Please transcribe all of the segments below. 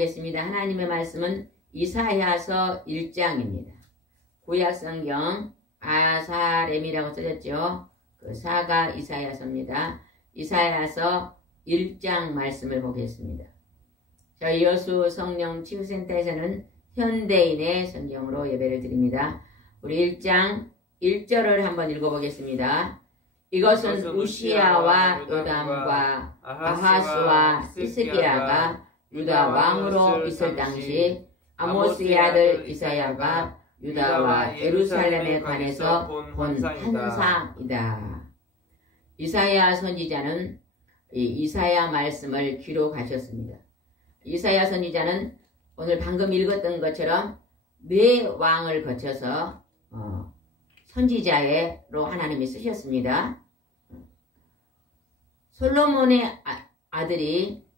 보겠습니다. 하나님의 말씀은 이사야서 1장입니다. 구약성경 아사렘이라고 써졌죠. 그 사가 이사야서입니다. 이사야서 1장 말씀을 보겠습니다. 저희 여수 성령 치유센터에서는 현대인의 성경으로 예배를 드립니다. 우리 1장 1절을 한번 읽어보겠습니다. 이것은 우시야와 요담과 아하스와 히스기야가 유다 왕으로 있을 당시 아모스의 아들 이사야가 유다와 예루살렘에 관해서 본 환상이다. 이사야 선지자는 이사야 말씀을 기록하셨습니다. 이사야 선지자는 오늘 방금 읽었던 것처럼 네 왕을 거쳐서 선지자로 하나님이 쓰셨습니다. 솔로몬의 아들이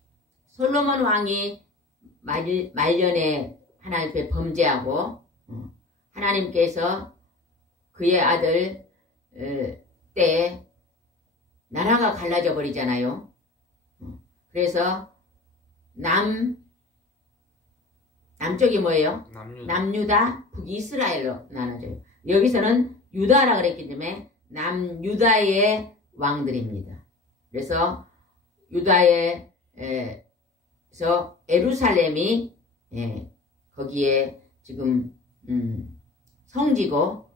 솔로몬 왕이 말년에 하나님 앞에 범죄하고 하나님께서 그의 아들 때 나라가 갈라져 버리잖아요. 그래서 남쪽이 뭐예요? 남유다, 북이스라엘로 나눠져요. 여기서는 유다라 그랬기 때문에 남유다의 왕들입니다. 그래서 유다에서 예루살렘이 거기에 지금 성지고,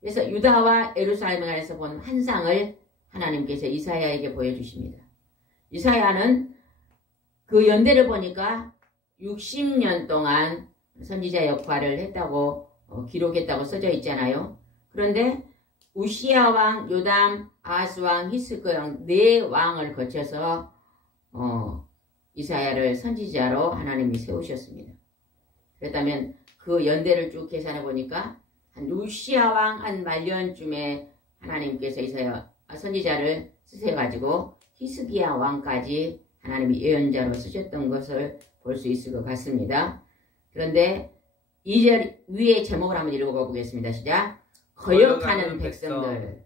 그래서 유다와 예루살렘에 관해서 본 환상을 하나님께서 이사야에게 보여주십니다. 이사야는 그 연대를 보니까 60년 동안 선지자 역할을 했다고 기록했다고 써져 있잖아요. 그런데 우시야 왕, 요담, 아하스 왕, 히스기 왕 네 왕을 거쳐서 이사야를 선지자로 하나님이 세우셨습니다. 그렇다면 그 연대를 쭉 계산해 보니까 한 우시야 왕 한 말년쯤에 하나님께서 이사야 선지자를 쓰셔가지고 히스기야 왕까지 하나님이 예언자로 쓰셨던 것을 볼 수 있을 것 같습니다. 그런데 2절 위에 제목을 한번 읽어봐 보겠습니다. 시작. 거역하는 백성들.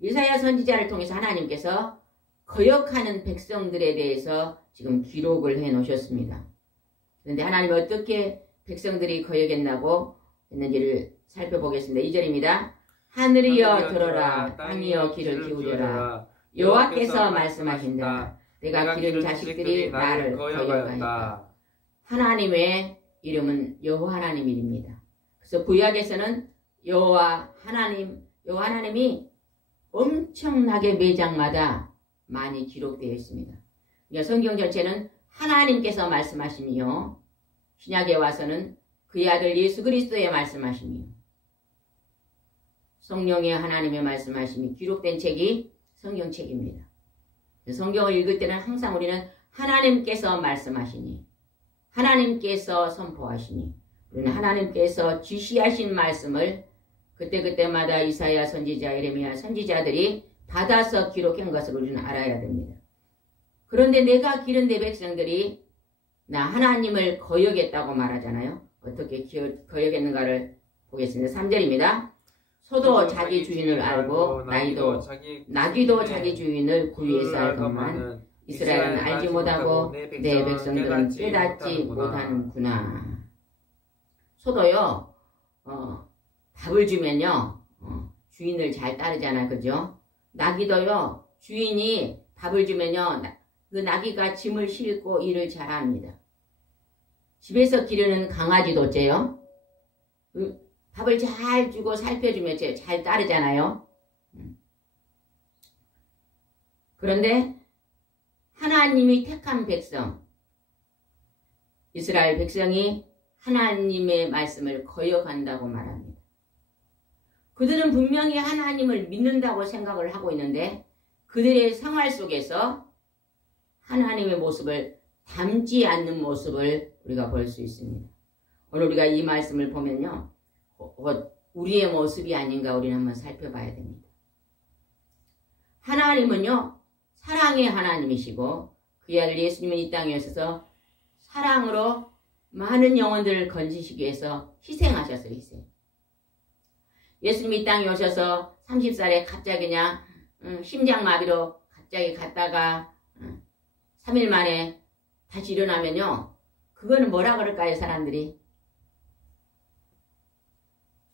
이사야 선지자를 통해서 하나님께서 거역하는 백성들에 대해서 지금 기록을 해 놓으셨습니다. 그런데 하나님이 어떻게 백성들이 거역했나고 했는지를 살펴보겠습니다. 2절입니다. 하늘이여 들어라, 땅이여 귀를 기울여라. 여호와께서 말씀하신다. 내가 기른 자식들이 나를 거역하였다. 하나님의 이름은 여호와 하나님 이름입니다. 그래서 구약에서는 여호와 하나님이 엄청나게 매장마다 많이 기록되어 있습니다. 그러니까 성경 전체는 하나님께서 말씀하시며 신약에 와서는 그의 아들 예수 그리스도의 말씀하시며 성령의 하나님의 말씀하심이 기록된 책이 성경책입니다. 성경을 읽을 때는 항상 우리는 하나님께서 말씀하시니, 하나님께서 선포하시니, 우리는 하나님께서 지시하신 말씀을 그때그때마다 이사야 선지자, 예레미야 선지자들이 받아서 기록한 것을 우리는 알아야 됩니다. 그런데 내가 기른 내 백성들이 나 하나님을 거역했다고 말하잖아요. 어떻게 거역했는가를 보겠습니다. 3절입니다. 소도 자기 주인을 알고 나귀도 자기 주인을 구유해서 알건만 이스라엘은 알지 못하고 내 백성들은 깨닫지 못하는구나. 소도요 밥을 주면요 주인을 잘 따르잖아요. 그죠? 나귀도요 주인이 밥을 주면요 그 나귀가 짐을 싣고 일을 잘합니다. 집에서 기르는 강아지도 어째요? 밥을 잘 주고 살펴주면 잘 따르잖아요. 그런데 하나님이 택한 백성, 이스라엘 백성이 하나님의 말씀을 거역한다고 말합니다. 그들은 분명히 하나님을 믿는다고 생각을 하고 있는데 그들의 생활 속에서 하나님의 모습을 담지 않는 모습을 우리가 볼 수 있습니다. 오늘 우리가 이 말씀을 보면요. 우리의 모습이 아닌가 우리는 한번 살펴봐야 됩니다. 하나님은요. 사랑의 하나님이시고 그의 아들 예수님은 이 땅에 오셔서 사랑으로 많은 영혼들을 건지시기 위해서 희생하셨어요. 희생. 예수님이 이 땅에 오셔서 30살에 갑자기 그냥 심장마비로 갑자기 갔다가 3일 만에 다시 일어나면요. 그거는 뭐라 그럴까요, 사람들이?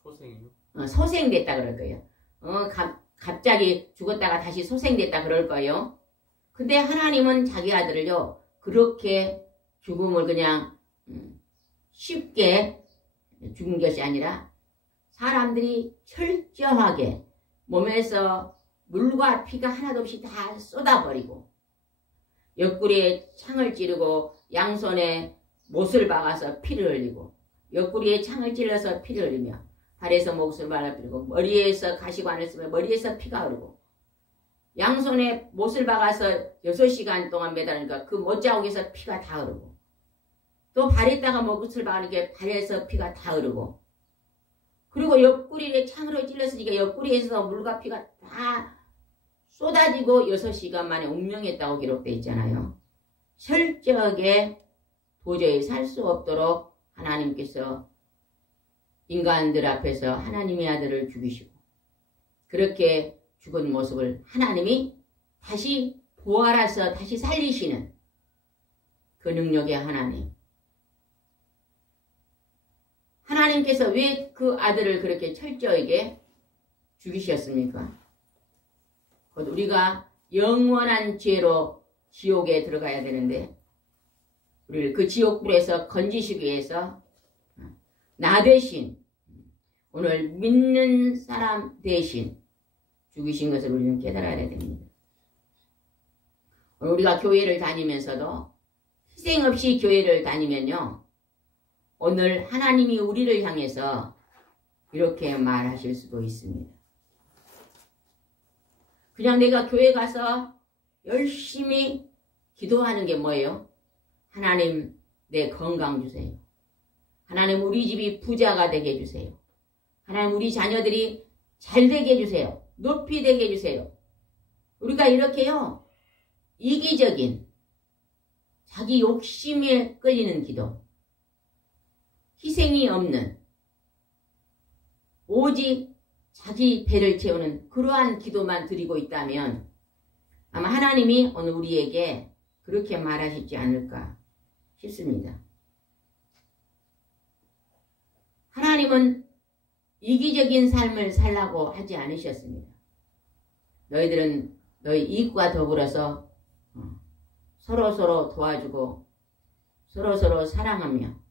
소생이요? 소생됐다 그럴 거예요. 갑자기 죽었다가 다시 소생됐다 그럴 거예요. 근데 하나님은 자기 아들을요, 그렇게 죽음을 그냥 쉽게 죽은 것이 아니라 사람들이 철저하게 몸에서 물과 피가 하나도 없이 다 쏟아버리고 옆구리에 창을 찌르고 양손에 못을 박아서 피를 흘리고 옆구리에 창을 찔러서 피를 흘리며 발에서 못을 박아버리고 머리에서 가시관을 쓰며 머리에서 피가 흐르고 양손에 못을 박아서 6시간 동안 매달으니까 그 못자국에서 피가 다 흐르고 또 발에다가 못을 박으니까 발에서 피가 다 흐르고 그리고 옆구리에 창으로 찔렀으니까 옆구리에서 물과 피가 다 쏟아지고 6시간 만에 운명했다고 기록되어 있잖아요. 철저하게 도저히 살 수 없도록 하나님께서 인간들 앞에서 하나님의 아들을 죽이시고 그렇게 죽은 모습을 하나님이 다시 부활해서 다시 살리시는 그 능력의 하나님. 하나님께서 왜 그 아들을 그렇게 철저하게 죽이셨습니까? 곧 우리가 영원한 죄로 지옥에 들어가야 되는데 우리를 그 지옥불에서 건지시기 위해서 나 대신 오늘 믿는 사람 대신 죽이신 것을 우리는 깨달아야 됩니다. 오늘 우리가 교회를 다니면서도 희생 없이 교회를 다니면요. 오늘 하나님이 우리를 향해서 이렇게 말하실 수도 있습니다. 그냥 내가 교회 가서 열심히 기도하는 게 뭐예요? 하나님 내 건강 주세요. 하나님 우리 집이 부자가 되게 해주세요. 하나님 우리 자녀들이 잘 되게 해주세요. 높이 되게 해주세요. 우리가 이렇게요. 이기적인 자기 욕심에 끌리는 기도 희생이 없는 오직 자기 배를 채우는 그러한 기도만 드리고 있다면 아마 하나님이 오늘 우리에게 그렇게 말하시지 않을까 싶습니다. 하나님은 이기적인 삶을 살라고 하지 않으셨습니다. 너희들은 너희 이익과 더불어서 서로서로 도와주고 서로서로 사랑하며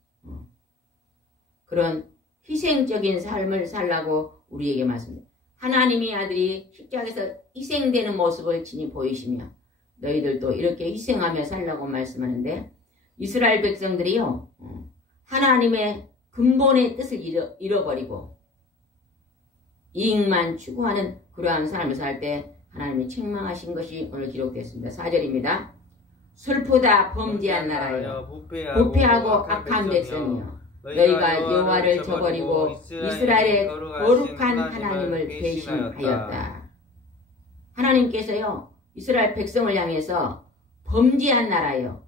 그런 희생적인 삶을 살라고 우리에게 말씀합니다. 하나님의 아들이 십자가에서 희생되는 모습을 친히 보이시며 너희들도 이렇게 희생하며 살라고 말씀하는데 이스라엘 백성들이요 하나님의 근본의 뜻을 잃어버리고 이익만 추구하는 그러한 삶을 살 때 하나님이 책망하신 것이 오늘 기록됐습니다. 4절입니다. 슬프다 범죄한 나라여 부패하고 악한 백성이여 너희가 여호와를 저버리고 이스라엘의 거룩한 하나님을 배신하였다. 하나님께서요 이스라엘 백성을 향해서 범죄한 나라여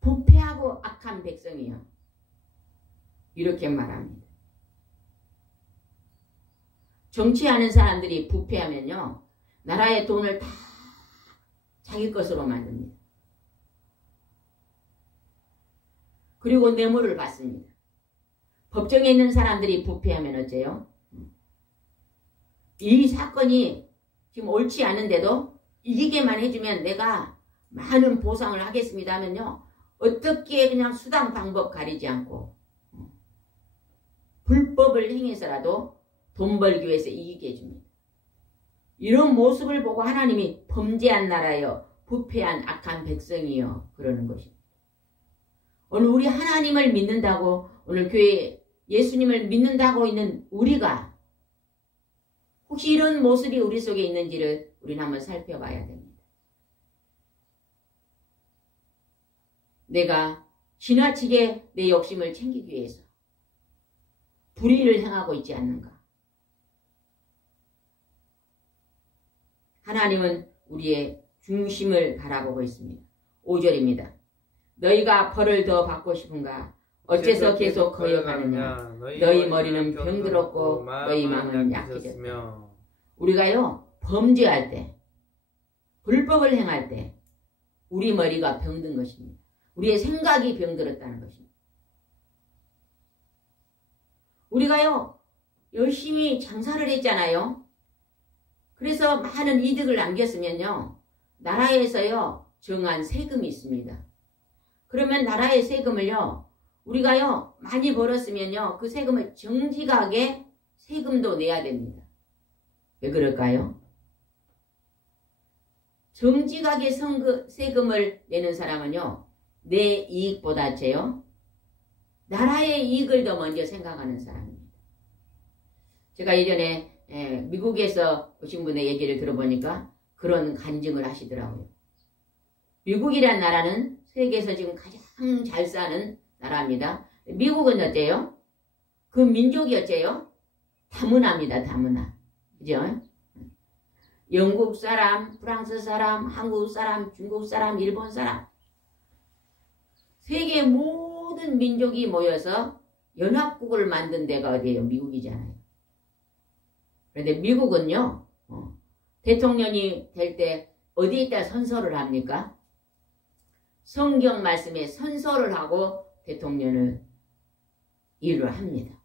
부패하고 악한 백성이여 이렇게 말합니다. 정치하는 사람들이 부패하면요 나라의 돈을 다 자기 것으로 만듭니다. 그리고 뇌물을 받습니다. 법정에 있는 사람들이 부패하면 어째요? 이 사건이 지금 옳지 않은데도 이기게만 해주면 내가 많은 보상을 하겠습니다 하면요 어떻게 그냥 수단 방법 가리지 않고 불법을 행해서라도 돈 벌기 위해서 이기게 해줍니다. 이런 모습을 보고 하나님이 범죄한 나라여 부패한 악한 백성이여 그러는 것입니다. 오늘 우리 하나님을 믿는다고 오늘 교회 예수님을 믿는다고 있는 우리가 혹시 이런 모습이 우리 속에 있는지를 우리는 한번 살펴봐야 됩니다. 내가 지나치게 내 욕심을 챙기기 위해서 불의를 행하고 있지 않는가? 하나님은 우리의 중심을 바라보고 있습니다. 5절입니다. 너희가 벌을 더 받고 싶은가? 어째서 계속 거여가느냐? 너희 머리는 병들었고 너희 마음은 약해졌다. 우리가요 범죄할 때 불법을 행할 때 우리 머리가 병든 것입니다. 우리의 생각이 병들었다는 것입니다. 우리가요, 열심히 장사를 했잖아요. 그래서 많은 이득을 남겼으면요, 나라에서요, 정한 세금이 있습니다. 그러면 나라의 세금을요, 우리가요, 많이 벌었으면요, 그 세금을 정직하게 세금도 내야 됩니다. 왜 그럴까요? 정직하게 세금을 내는 사람은요, 내 이익보다째요, 나라의 이익을 더 먼저 생각하는 사람입니다. 제가 예전에 미국에서 오신 분의 얘기를 들어보니까 그런 간증을 하시더라고요. 미국이란 나라는 세계에서 지금 가장 잘 사는 나라입니다. 미국은 어때요? 그 민족이 어때요? 다문화입니다. 다문화. 그죠? 영국 사람, 프랑스 사람, 한국 사람, 중국 사람, 일본 사람. 세계 모든 민족이 모여서 연합국을 만든 데가 어디예요? 미국이잖아요. 그런데 미국은요, 대통령이 될 때 어디에다 선서를 합니까? 성경 말씀에 선서를 하고 대통령을 일을 합니다.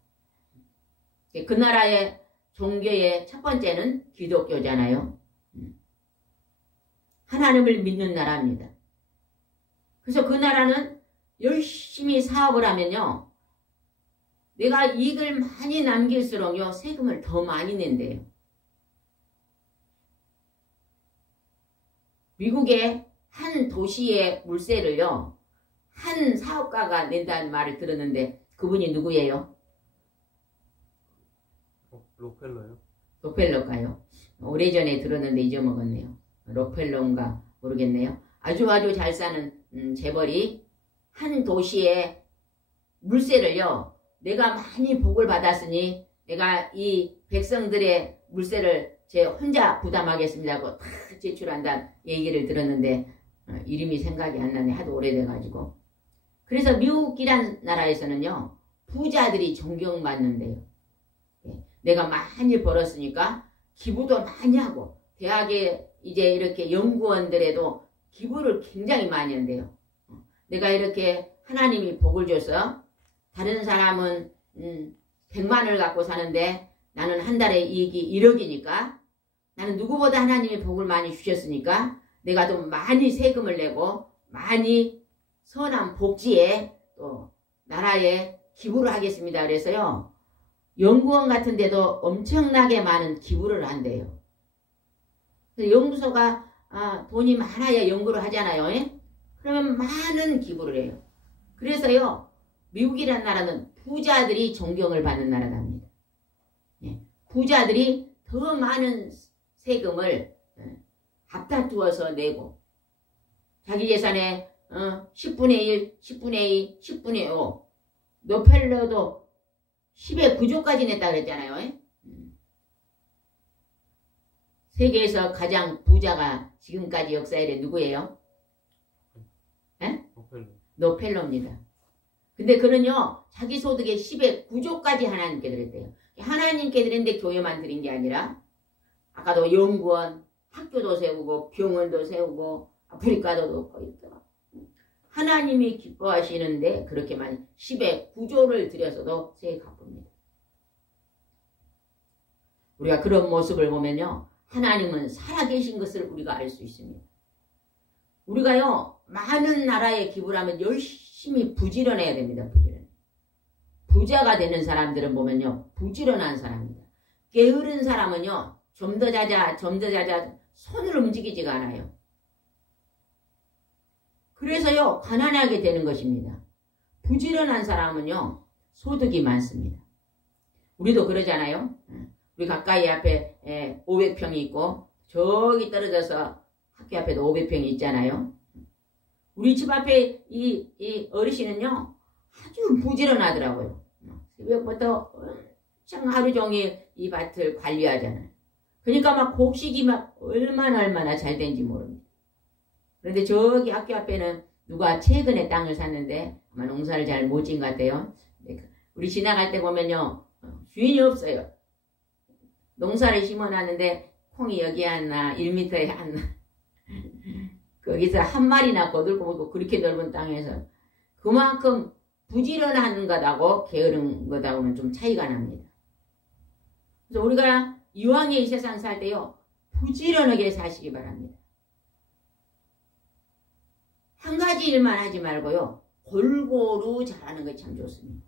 그 나라의 종교의 첫 번째는 기독교잖아요. 하나님을 믿는 나라입니다. 그래서 그 나라는 열심히 사업을 하면요, 내가 이익을 많이 남길수록요, 세금을 더 많이 낸대요. 미국의 한 도시의 물세를요, 한 사업가가 낸다는 말을 들었는데 그분이 누구예요? 록펠러요? 록펠러가요? 오래전에 들었는데 잊어먹었네요. 록펠러인가 모르겠네요. 아주 잘 사는 재벌이 한 도시의 물세를요, 내가 많이 복을 받았으니 내가 이 백성들의 물세를 제 혼자 부담하겠습니다 하고 다 제출한다는 얘기를 들었는데 이름이 생각이 안 나네. 하도 오래돼가지고. 그래서 미국이란 나라에서는요, 부자들이 존경받는데요. 내가 많이 벌었으니까 기부도 많이 하고, 대학에 이제 이렇게 연구원들에도 기부를 굉장히 많이 한대요. 내가 이렇게 하나님이 복을 줘서 다른 사람은 100만을 갖고 사는데 나는 한 달에 이익이 1억이니까 나는 누구보다 하나님이 복을 많이 주셨으니까 내가 좀 많이 세금을 내고 많이 선한 복지에 또 나라에 기부를 하겠습니다. 그래서요, 연구원 같은 데도 엄청나게 많은 기부를 한대요. 그래서 연구소가 돈이 많아야 연구를 하잖아요. 그러면 많은 기부를 해요. 그래서요, 미국이라는 나라는 부자들이 존경을 받는 나라답니다. 부자들이 더 많은 세금을 앞다투어서 내고 자기 재산의 10분의 1, 10분의 2, 10분의 5 록펠러도 10의 9조까지 냈다 그랬잖아요. 세계에서 가장 부자가 지금까지 역사 이래 누구예요? 록펠러입니다. 근데 그는요, 자기 소득의 10의 9조까지 하나님께 드렸대요. 하나님께 드렸는데 교회만 드린 게 아니라 아까도 연구원, 학교도 세우고 병원도 세우고 아프리카도 놓고 있더라. 하나님이 기뻐하시는데 그렇게 많이 10의 9조를 들여서도 세게 갚습니다. 우리가 그런 모습을 보면요, 하나님은 살아계신 것을 우리가 알 수 있습니다. 우리가요, 많은 나라에 기부를 하면 열심히 부지런해야 됩니다. 부자가 되는 사람들은 보면요, 부지런한 사람입니다. 게으른 사람은요, 좀 더 자자 손을 움직이지가 않아요. 그래서요, 가난하게 되는 것입니다. 부지런한 사람은요, 소득이 많습니다. 우리도 그러잖아요. 우리 가까이 앞에 500평이 있고 저기 떨어져서 학교 앞에도 500평이 있잖아요. 우리 집 앞에 이 어르신은요, 아주 부지런하더라고요. 새벽부터 엄청 하루 종일 이 밭을 관리하잖아요. 그러니까 막 곡식이 막 얼마나 잘 된지 모릅니다. 그런데 저기 학교 앞에는 누가 최근에 땅을 샀는데 아마 농사를 잘 못 지은 것 같아요. 우리 지나갈 때 보면요, 주인이 없어요. 농사를 심어놨는데 콩이 여기 하나 1m에 하나 거기서 한 마리나 거들고 먹고 그렇게 넓은 땅에서 그만큼 부지런한 것하고 게으른 것하고는 좀 차이가 납니다. 그래서 우리가 이왕에 이 세상 살 때요, 부지런하게 사시기 바랍니다. 한 가지 일만 하지 말고요, 골고루 잘하는 것이 참 좋습니다.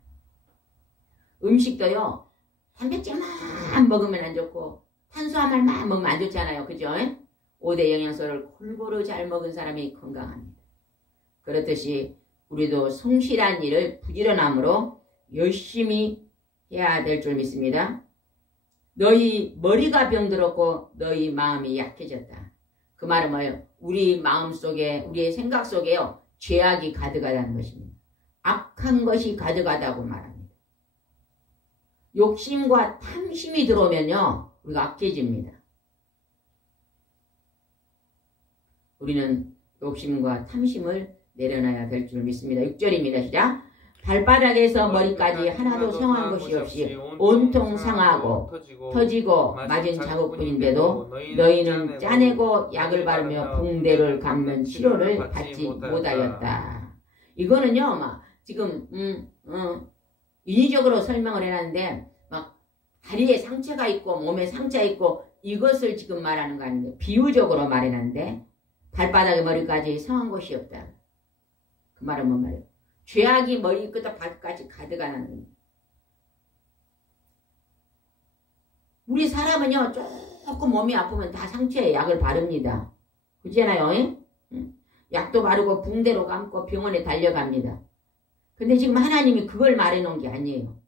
음식도요, 단백질만 먹으면 안 좋고 탄수화물만 먹으면 안 좋잖아요. 그죠? 5대 영양소를 골고루 잘 먹은 사람이 건강합니다. 그렇듯이 우리도 성실한 일을 부지런함으로 열심히 해야 될 줄 믿습니다. 너희 머리가 병들었고 너희 마음이 약해졌다. 그 말은 뭐예요? 우리 마음 속에, 우리의 생각 속에요, 죄악이 가득하다는 것입니다. 악한 것이 가득하다고 말합니다. 욕심과 탐심이 들어오면요, 우리가 악해집니다. 우리는 욕심과 탐심을 내려놔야 될 줄 믿습니다. 6절입니다. 시작. 발바닥에서 머리까지 하나도 성한 것이 없이 온통 상하고 터지고 맞은 자국뿐인데도 너희는 짜내고 약을 바르며 붕대를 감는 치료를 받지 못하였다. 이거는요, 막 지금 인위적으로 설명을 해놨는데 막 다리에 상처가 있고 몸에 상처가 있고 이것을 지금 말하는 거 아닌데, 비유적으로 말해놨는데 발바닥에 머리까지 성한 것이 없다. 그 말은 뭔 말이에요? 죄악이 머리끝부터 발끝까지 가득하는 겁니다. 우리 사람은요, 조금 몸이 아프면 다 상처에 약을 바릅니다. 그렇잖아요? 약도 바르고 붕대로 감고 병원에 달려갑니다. 근데 지금 하나님이 그걸 말해놓은 게 아니에요.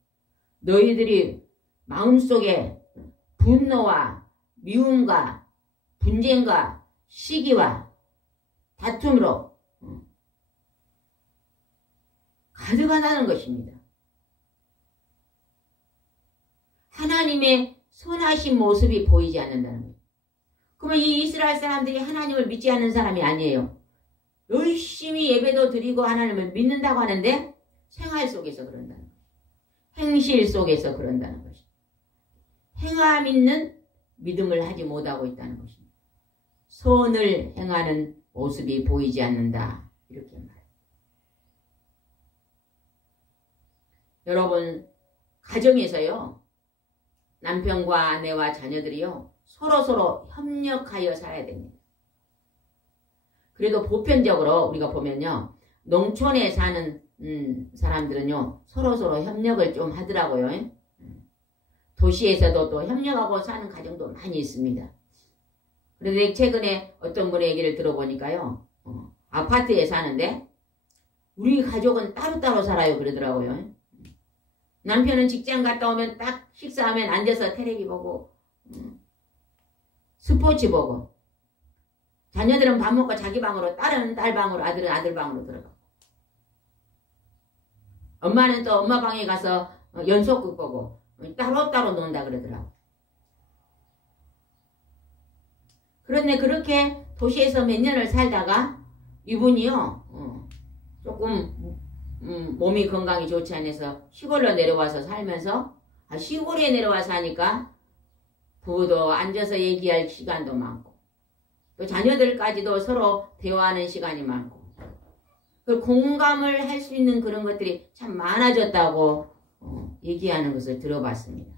너희들이 마음속에 분노와 미움과 분쟁과 시기와 다툼으로 가득하다는 것입니다. 하나님의 선하신 모습이 보이지 않는다는 거예요. 그러면 이 이스라엘 사람들이 하나님을 믿지 않는 사람이 아니에요. 열심히 예배도 드리고 하나님을 믿는다고 하는데 생활 속에서 그런다는 거예요. 행실 속에서 그런다는 것입니다. 행함 있는 믿음을 하지 못하고 있다는 것입니다. 선을 행하는 모습이 보이지 않는다. 이렇게 말해요. 여러분, 가정에서요, 남편과 아내와 자녀들이요, 서로서로 협력하여 살아야 됩니다. 그래도 보편적으로 우리가 보면요, 농촌에 사는 사람들은요, 서로서로 협력을 좀 하더라고요. 도시에서도 또 협력하고 사는 가정도 많이 있습니다. 그런데 최근에 어떤 분의 얘기를 들어보니까요, 아파트에 사는데 우리 가족은 따로따로 살아요 그러더라고요. 남편은 직장 갔다 오면 딱 식사하면 앉아서 텔레비 보고 스포츠 보고, 자녀들은 밥 먹고 자기 방으로, 딸은 딸 방으로, 아들은 아들 방으로 들어가고, 엄마는 또 엄마 방에 가서 연속극 보고 따로따로 논다 그러더라고. 그런데 그렇게 도시에서 몇 년을 살다가 이분이요, 조금 몸이 건강이 좋지 않아서 시골로 내려와서 살면서, 시골에 내려와서 하니까 부부도 앉아서 얘기할 시간도 많고 또 자녀들까지도 서로 대화하는 시간이 많고 그 공감을 할 수 있는 그런 것들이 참 많아졌다고 얘기하는 것을 들어봤습니다.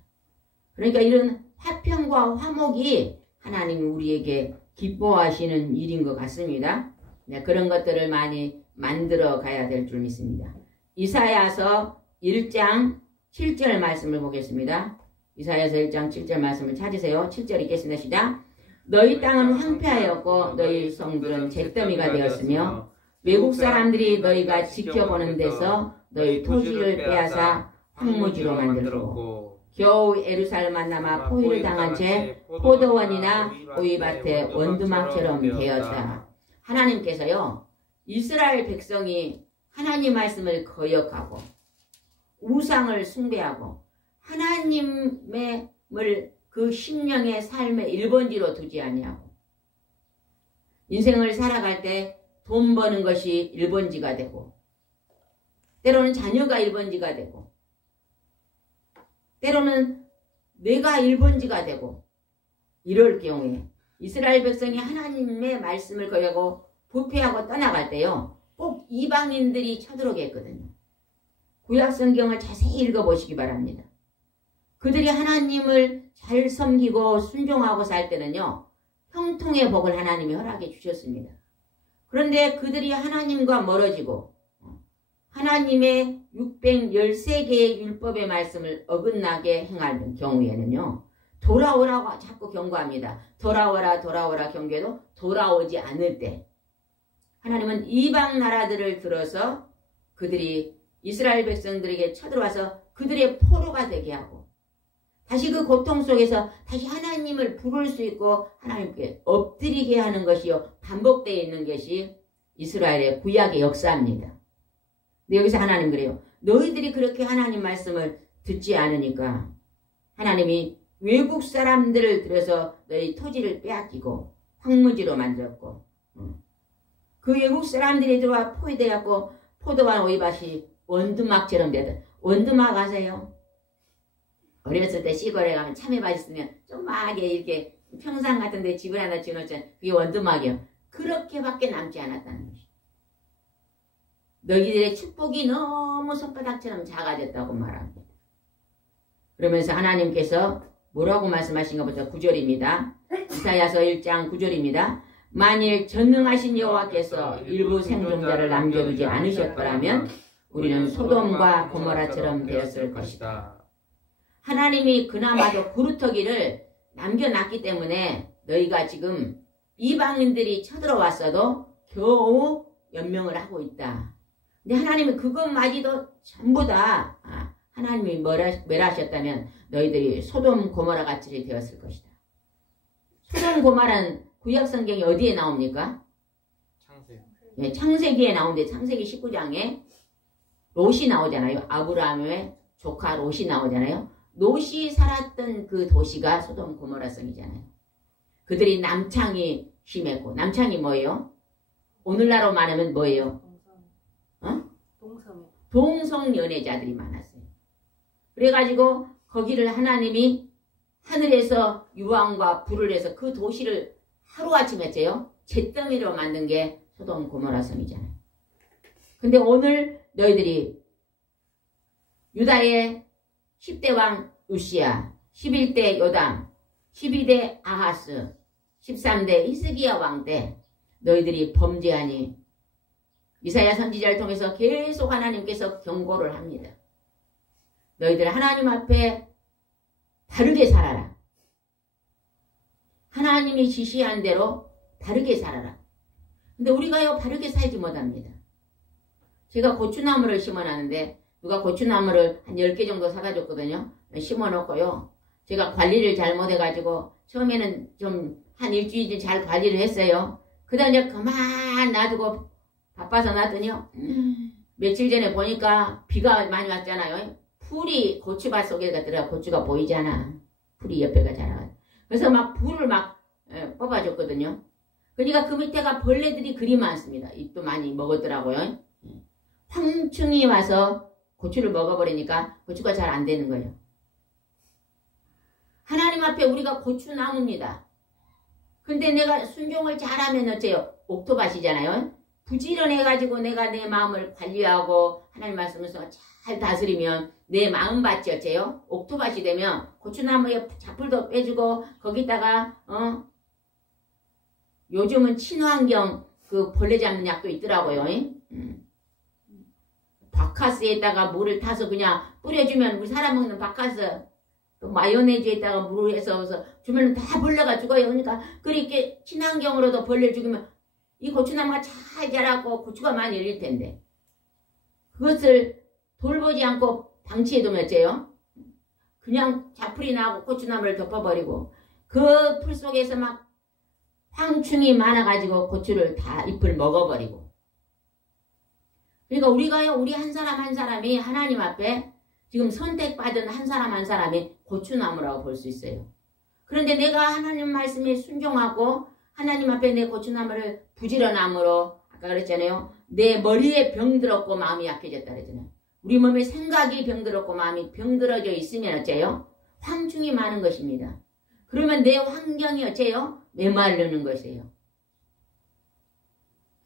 그러니까 이런 화평과 화목이 하나님이 우리에게 기뻐하시는 일인 것 같습니다. 네, 그런 것들을 많이 만들어 가야 될 줄 믿습니다. 이사야서 1장 7절 말씀을 보겠습니다. 이사야서 1장 7절 말씀을 찾으세요. 7절 읽겠습니다. 시작. 너희 땅은 황폐하였고 너희 성들은 잿더미가 되었으며 외국 사람들이 너희가 지켜보는 데서 너희 토지를 빼앗아 황무지로 만들고 겨우 예루살렘 만나마 포위를 당한 채 포도원이나 오이밭의 원두막처럼 되었다. 하나님께서요, 이스라엘 백성이 하나님 말씀을 거역하고 우상을 숭배하고 하나님의 그 심령의 삶의 1번지로 두지 아니하고 인생을 살아갈 때 돈 버는 것이 1번지가 되고 때로는 자녀가 1번지가 되고 때로는 내가 1번지가 되고 이럴 경우에 이스라엘 백성이 하나님의 말씀을 거역하고 부패하고 떠나갈 때요. 꼭 이방인들이 쳐들어오게 했거든요. 구약 성경을 자세히 읽어보시기 바랍니다. 그들이 하나님을 잘 섬기고 순종하고 살 때는요. 형통의 복을 하나님이 허락해 주셨습니다. 그런데 그들이 하나님과 멀어지고 하나님의 613개의 율법의 말씀을 어긋나게 행하는 경우에는요. 돌아오라고 자꾸 경고합니다. 돌아오라 돌아오라 경고해도 돌아오지 않을 때 하나님은 이방 나라들을 들어서 그들이 이스라엘 백성들에게 쳐들어와서 그들의 포로가 되게 하고 다시 그 고통 속에서 다시 하나님을 부를 수 있고 하나님께 엎드리게 하는 것이요. 반복되어 있는 것이 이스라엘의 구약의 역사입니다. 근데 여기서 하나님 그래요. 너희들이 그렇게 하나님 말씀을 듣지 않으니까 하나님이 외국 사람들을 들여서 너희 토지를 빼앗기고 황무지로 만들었고 그 외국 사람들이 들어와 포위되었고 포도와 오이밭이 원두막처럼 되던 원두막 아세요? 어렸을 때 시골에 가면 참외밭 있으면 조그맣게 이렇게 평상 같은 데 집을 하나 지어놓잖아요. 그게 원두막이요. 그렇게밖에 남지 않았다는 것이죠. 너희들의 축복이 너무 손바닥처럼 작아졌다고 말합니다. 그러면서 하나님께서 뭐라고 말씀하신가 보자. 9절입니다. 이사야서 1장 9절입니다. 만일 전능하신 여호와께서 일부 생존자를 남겨두지 않으셨더라면 우리는 소돔과 고모라처럼 되었을 것이다. 하나님이 그나마도 구루터기를 남겨놨기 때문에 너희가 지금 이방인들이 쳐들어왔어도 겨우 연명을 하고 있다. 근데 하나님이 그것마저도 전부 다 하나님이 멸하셨다면 너희들이 소돔 고모라 같이 되었을 것이다. 소돔 고모라는 구약 성경이 어디에 나옵니까? 창세기. 네, 창세기에 나오는데 창세기 19장에 롯이 나오잖아요. 아브라함의 조카 롯이 나오잖아요. 롯이 살았던 그 도시가 소돔 고모라 성이잖아요. 그들이 남창이 심했고 남창이 뭐예요? 오늘날로 말하면 뭐예요? 동성 연애자들이 많았어요. 그래가지고 거기를 하나님이 하늘에서 유황과 불을 해서 그 도시를 하루아침에 째요. 잿더미로 만든 게 소돔 고모라 성이잖아요. 근데 오늘 너희들이 유다의 10대 왕 우시야, 11대 요담, 12대 아하스, 13대 히스기야 왕 때 너희들이 범죄하니 이사야 선지자를 통해서 계속 하나님께서 경고를 합니다. 너희들 하나님 앞에 바르게 살아라. 하나님이 지시한 대로 바르게 살아라. 근데 우리가요 바르게 살지 못합니다. 제가 고추나무를 심어놨는데 누가 고추나무를 한 10개 정도 사다 줬거든요. 심어놓고요. 제가 관리를 잘못해가지고 처음에는 좀 한 일주일 잘 관리를 했어요. 그 다음에 이제 그만 놔두고 바빠서 놨더니요. 며칠 전에 보니까 비가 많이 왔잖아요. 풀이 고추밭 속에 들어가 고추가 보이잖아. 풀이 옆에가 자라가지고. 그래서 막 풀을 막 뽑아줬거든요. 그러니까 그 밑에가 벌레들이 그리 많습니다. 잎도 많이 먹었더라고요. 황충이 와서 고추를 먹어버리니까 고추가 잘 안 되는 거예요. 하나님 앞에 우리가 고추나무입니다. 근데 내가 순종을 잘하면 어째요? 옥토밭이잖아요. 부지런해가지고 내가 내 마음을 관리하고 하나님 말씀에서 잘 다스리면 내 마음밭이 어째요? 옥토밭이 되면 고추나무에 잡풀도 빼주고 거기다가 요즘은 친환경 그 벌레 잡는 약도 있더라고요. 바카스에다가 물을 타서 그냥 뿌려주면 우리 사람 먹는 바카스 또 마요네즈에다가 물을 해서 주면 다 벌레가 죽어요. 그러니까 그렇게 친환경으로도 벌레 죽이면 이 고추나무가 잘 자라고 고추가 많이 열릴 텐데 그것을 돌보지 않고 방치해두면 어째요? 그냥 잡풀이 나고 고추나무를 덮어버리고 그 풀 속에서 막 황충이 많아가지고 고추를 다 잎을 먹어버리고 그러니까 우리가요 우리 한 사람 한 사람이 하나님 앞에 지금 선택받은 한 사람 한 사람이 고추나무라고 볼 수 있어요. 그런데 내가 하나님 말씀에 순종하고 하나님 앞에 내 고추나무를 부지런함으로 아까 그랬잖아요. 내 머리에 병들었고 마음이 약해졌다 그랬잖아요. 우리 몸에 생각이 병들었고 마음이 병들어져 있으면 어째요? 황충이 많은 것입니다. 그러면 내 환경이 어째요? 메마르는 것이에요.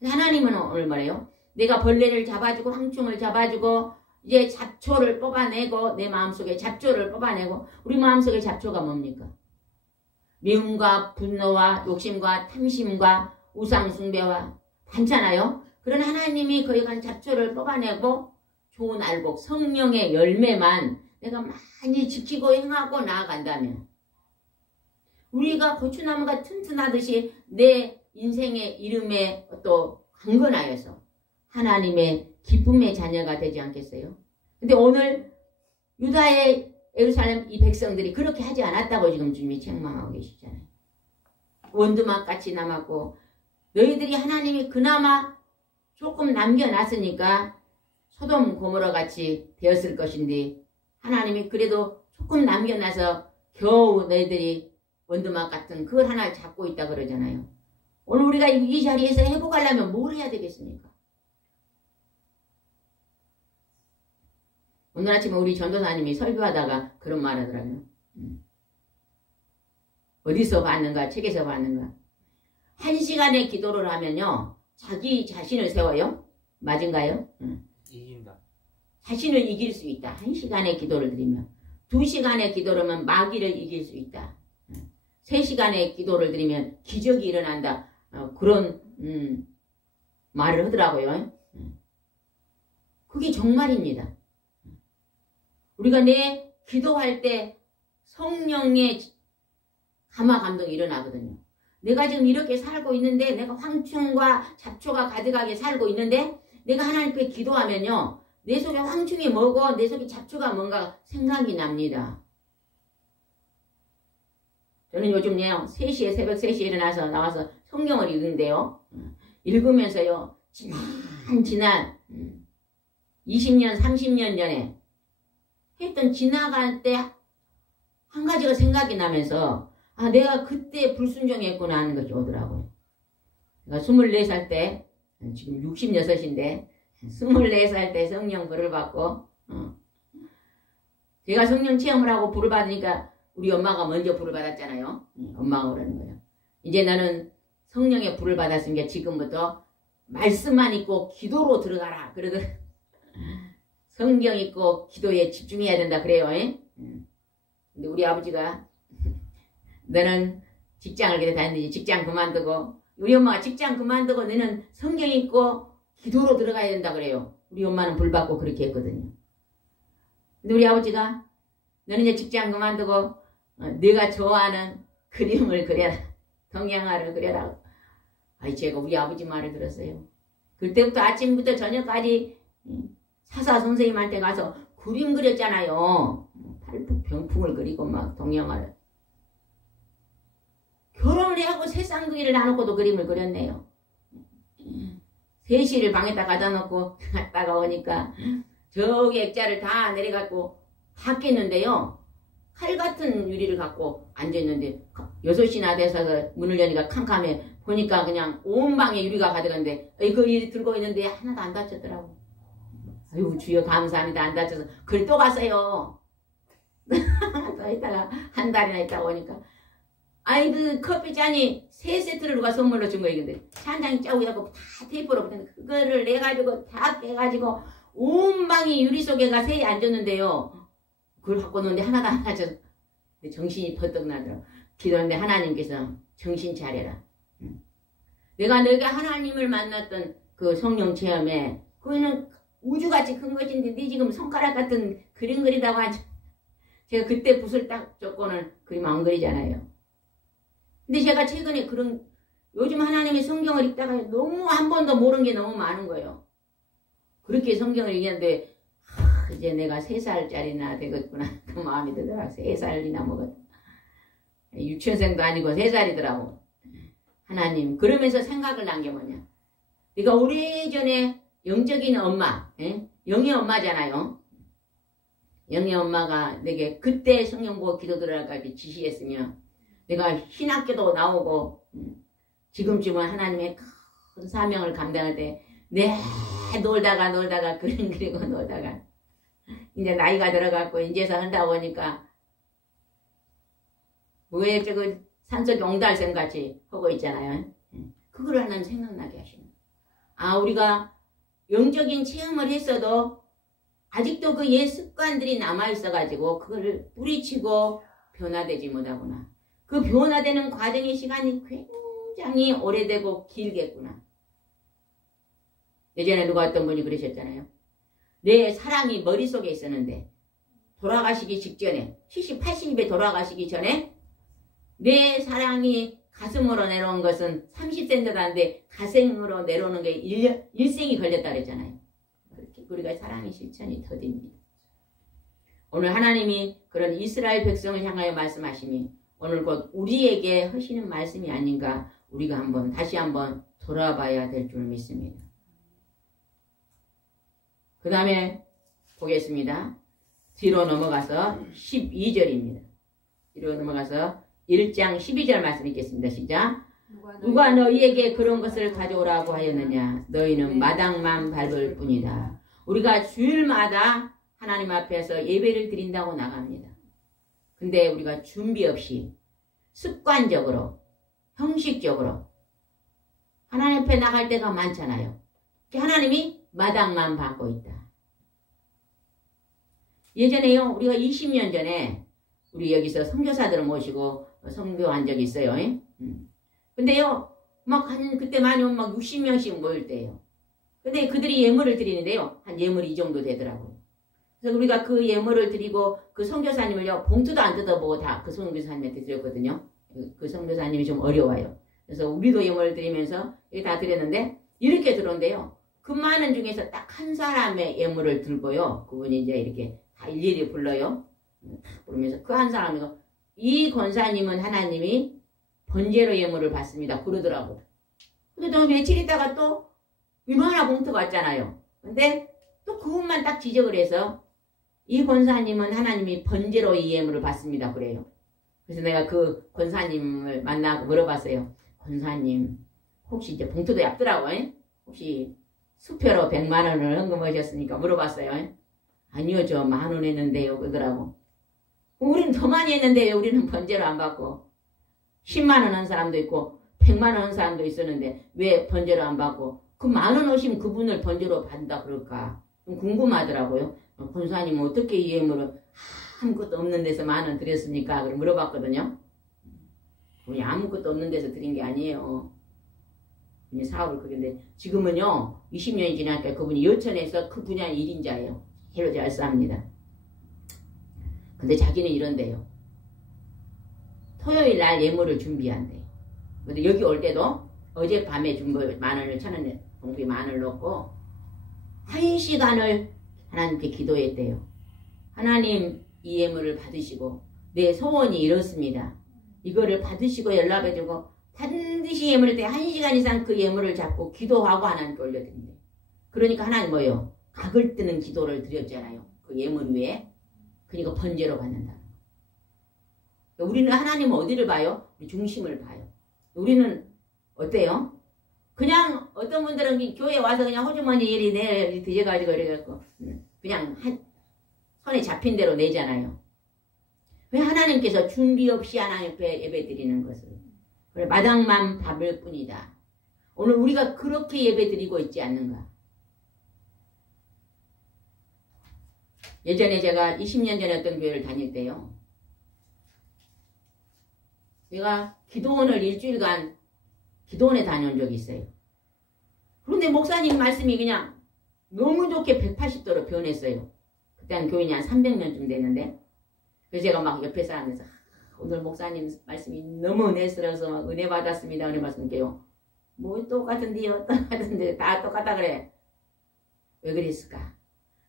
하나님은 오늘 뭐래요? 내가 벌레를 잡아주고 황충을 잡아주고 이제 잡초를 뽑아내고 내 마음속에 잡초를 뽑아내고 우리 마음속에 잡초가 뭡니까? 미움과 분노와 욕심과 탐심과 우상숭배와 많잖아요. 그런 하나님이 거룩한 잡초를 뽑아내고 좋은 알곡 성령의 열매만 내가 많이 지키고 행하고 나아간다면 우리가 고추나무가 튼튼하듯이 내 인생의 이름에 또 강건하여서 하나님의 기쁨의 자녀가 되지 않겠어요? 근데 오늘 유다의 예루살렘 이 백성들이 그렇게 하지 않았다고 지금 주님이 책망하고 계시잖아요. 원두막같이 남았고 너희들이 하나님이 그나마 조금 남겨놨으니까 소돔 고모라 같이 되었을 것인데 하나님이 그래도 조금 남겨놔서 겨우 너희들이 원두막 같은 그걸 하나 잡고 있다 그러잖아요. 오늘 우리가 이 자리에서 회복하려면 뭘 해야 되겠습니까? 오늘 아침에 우리 전도사님이 설교하다가 그런 말 하더라고요. 어디서 봤는가? 책에서 봤는가? 1시간의 기도를 하면요. 자기 자신을 세워요. 맞은가요? 이긴다. 자신을 이길 수 있다. 1시간의 기도를 드리면. 2시간의 기도를 하면 마귀를 이길 수 있다. 3시간의 기도를 드리면 기적이 일어난다. 그런 말을 하더라고요. 그게 정말입니다. 우리가 내 기도할 때 성령의 감화 감동이 일어나거든요. 내가 지금 이렇게 살고 있는데 내가 황충과 잡초가 가득하게 살고 있는데 내가 하나님께 기도하면요. 내 속에 황충이 뭐고 내 속에 잡초가 뭔가 생각이 납니다. 저는 요즘요. 3시에 새벽 3시에 일어나서 나와서 성경을 읽는데요. 읽으면서요. 지난 20년 30년 전에 했던 지나갈 때 한 가지가 생각이 나면서 아 내가 그때 불순종했구나 하는 것이 오더라고요. 내가 24살 때 지금 66인데 24살 때 성령 불을 받고 제가 성령 체험을 하고 불을 받으니까 우리 엄마가 먼저 불을 받았잖아요. 엄마가 그러는 거예요. 이제 나는 성령의 불을 받았으니까 지금부터 말씀만 읽고 기도로 들어가라. 그러더니 성경 읽고 기도에 집중해야 된다 그래요. 근데 우리 아버지가 너는 직장을 그래 다니는데 직장 그만두고 우리 엄마가 직장 그만두고 너는 성경 읽고 기도로 들어가야 된다 그래요. 우리 엄마는 불 받고 그렇게 했거든요. 근데 우리 아버지가 너는 이제 직장 그만두고 네가 좋아하는 그림을 그려라. 동양화를 그려라. 아이 제가 우리 아버지 말을 들었어요. 그때부터 아침부터 저녁까지 사사 선생님한테 가서 그림 그렸잖아요. 팔북 병풍을 그리고 막 동양화를. 결혼을 해하고 새 쌍둥이를 놔놓고도 그림을 그렸네요. 3시를 방에다 가다 놓고 갔다가 오니까 저기 액자를 다 내려갖고 다 깼는데요. 칼 같은 유리를 갖고 앉아있는데 6시나 돼서 문을 여니까 캄캄해 보니까 그냥 온 방에 유리가 가득한데 그 유리 들고 있는데 하나도 안 다쳤더라고. 아유 주여 감사합니다. 안 다쳐서 그래 또 갔어요. 또 있다가 한 달이나 있다가 오니까 아이 그 커피잔이 3세트를 누가 선물로 준 거예요. 근데 한 장이 짜고 해갖고 다 테이프로 붙였는데 그거를 내가지고 다 빼가지고 온 방이 유리 속에가 새에 앉았는데요. 그걸 갖고 노는데 하나도 안 다쳐서 정신이 퍼뜩 나더라고. 기도하는데 하나님께서 정신 차려라. 내가 너가 하나님을 만났던 그 성령 체험에 그거는 우주같이 큰 것인데 네 지금 손가락 같은 그림 그리다고 하죠. 제가 그때 붓을 딱 줬고는 그림 안 그리잖아요. 근데 제가 최근에 그런 요즘 하나님의 성경을 읽다가 너무 한 번도 모르는 게 너무 많은 거예요. 그렇게 성경을 읽는데 이제 내가 3살짜리나 되겠구나 그 마음이 들더라고. 3살이나 먹었다. 유치원생도 아니고 3살이더라고. 하나님 그러면서 생각을 난 게 뭐냐. 내가 오래전에 영적인 엄마 영의 엄마잖아요. 영의 엄마가 내게 그때 성령 보고 기도 들어갈까지 지시했으면 내가 신학교도 나오고 지금쯤은 하나님의 큰 사명을 감당할 때 내 놀다가 그림 그리고 놀다가 이제 나이가 들어갔고 이제서 한다고 하니까 왜 저거 산속 용달샘 같이 하고 있잖아요. 그거를 하나님 생각나게 하시는 거예요. 우리가 영적인 체험을 했어도 아직도 그 옛 습관들이 남아있어가지고 그거를 뿌리치고 변화되지 못하구나. 그 변화되는 과정의 시간이 굉장히 오래되고 길겠구나. 예전에 누가 어떤 분이 그러셨잖아요. 내 사랑이 머릿속에 있었는데 돌아가시기 직전에 70, 80에 돌아가시기 전에 내 사랑이 가슴으로 내려온 것은 30cm도 안 돼 가슴으로 내려오는 게 일생이 걸렸다 그랬잖아요. 그렇게 우리가 사랑의 실천이 더딥니다. 오늘 하나님이 그런 이스라엘 백성을 향하여 말씀하시니 오늘 곧 우리에게 하시는 말씀이 아닌가 우리가 다시 한번 돌아봐야 될 줄 믿습니다. 그 다음에 보겠습니다. 뒤로 넘어가서 12절입니다. 뒤로 넘어가서 1장 12절 말씀 읽겠습니다. 시작. 누가 너희에게 그런 것을 가져오라고 하였느냐. 너희는 마당만 밟을 뿐이다. 우리가 주일마다 하나님 앞에서 예배를 드린다고 나갑니다. 근데 우리가 준비 없이 습관적으로 형식적으로 하나님 앞에 나갈 때가 많잖아요. 하나님이 마당만 밟고 있다. 예전에요. 우리가 20년 전에 우리 여기서 선교사들을 모시고 선교한 적이 있어요. 근데요. 그때 많이 오면 60명씩 모일 때예요. 근데 그들이 예물을 드리는데요. 한 예물이 이 정도 되더라고요. 그래서 우리가 그 예물을 드리고 그 선교사님을요. 봉투도 안 뜯어보고 다 그 선교사님한테 드렸거든요. 그 선교사님이 좀 어려워요. 그래서 우리도 예물을 드리면서 이렇게 다 드렸는데 이렇게 들어온대요. 그 많은 중에서 딱 한 사람의 예물을 들고요. 그분이 이제 이렇게 다 일일이 불러요. 부르면서 그 한 사람이고 이 권사님은 하나님이 번제로 예물을 받습니다. 그러더라고. 근데 또 며칠 있다가 또 이만한 봉투가 왔잖아요. 근데 또 그것만 딱 지적을 해서 이 권사님은 하나님이 번제로 이 예물을 받습니다. 그래요. 그래서 내가 그 권사님을 만나고 물어봤어요. 권사님 혹시 이제 봉투도 얇더라고요. 혹시 수표로 100만 원을 헌금하셨으니까 물어봤어요. 아니요, 저 10,000원 했는데요. 그러더라고. 우리는 더 많이 했는데요. 우리는 번제로 안 받고 10만 원 한 사람도 있고 100만 원 한 사람도 있었는데 왜 번제로 안 받고 그 10,000원 오시면 그분을 번제로 받는다 그럴까 좀 궁금하더라고요. 권사님 어떻게 이 예물을 아무것도 없는 데서 10,000원 드렸습니까? 그걸 물어봤거든요. 그분이 아무것도 없는 데서 드린 게 아니에요. 그냥 사업을 그런데 지금은요 20년이 지나니까 그분이 여천에서 그 분야 1인자예요. 제일 잘 쌉니다. 근데 자기는 이런데요. 토요일 날 예물을 준비한대. 근데 여기 올 때도 어젯밤에 준거 10,000원을 1,000원 봉투에 10,000원을 넣고 1시간을 하나님께 기도했대요. 하나님 이 예물을 받으시고 내 소원이 이렇습니다. 이거를 받으시고 연락해주고 반드시 예물을 때 1시간 이상 그 예물을 잡고 기도하고 하나님께 올려드린대. 그러니까 하나님 뭐예요? 각을 뜨는 기도를 드렸잖아요. 그 예물 위에. 그러니까 번제로 받는다. 우리는 하나님 어디를 봐요? 우리 중심을 봐요. 우리는 어때요? 그냥 어떤 분들은 교회 와서 그냥 호주머니 일이 내 드셔가지고 이래갖고 그냥 손에 잡힌 대로 내잖아요. 왜 하나님께서 준비 없이 하나님 앞에 예배 드리는 것을 마당만 밟을 뿐이다. 오늘 우리가 그렇게 예배 드리고 있지 않는가? 예전에 제가 20년 전에 어떤 교회를 다닐 때요. 내가 기도원을 일주일간 기도원에 다녀온 적이 있어요. 그런데 목사님 말씀이 그냥 너무 좋게 180도로 변했어요. 그때 한 교인이 한 300명쯤 됐는데 그래서 제가 막 옆에 사람에서 오늘 목사님 말씀이 너무 은혜스러워서 은혜 받았습니다. 은혜 말씀게요. 뭐 똑같은데요. 똑같은데 다 똑같다 그래. 왜 그랬을까?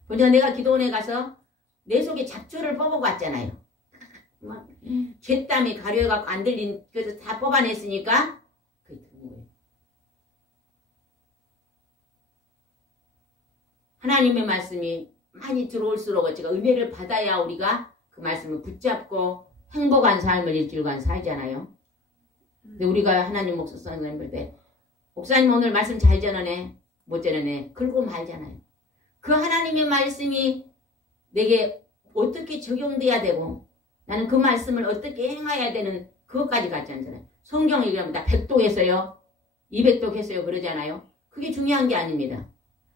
먼저 내가 기도원에 가서 내 속에 잡초를 뽑아고 왔잖아요. 막 쇳땀이 가려갖고 안 들린 그래서 다 뽑아냈으니까 그게 들은 거예요. 하나님의 말씀이 많이 들어올수록 제가 은혜를 받아야 우리가 그 말씀을 붙잡고 행복한 삶을 일주일간 살잖아요. 근데 우리가 하나님 목사님 볼 때 목사님 오늘 말씀 잘 전하네 못 전하네 그러고 말잖아요. 그 하나님의 말씀이 내게 어떻게 적용돼야 되고 나는 그 말씀을 어떻게 행해야 되는 그것까지 갔지 않잖아요. 성경 얘기하면 다 100독 했어요. 200독 했어요. 그러잖아요. 그게 중요한 게 아닙니다.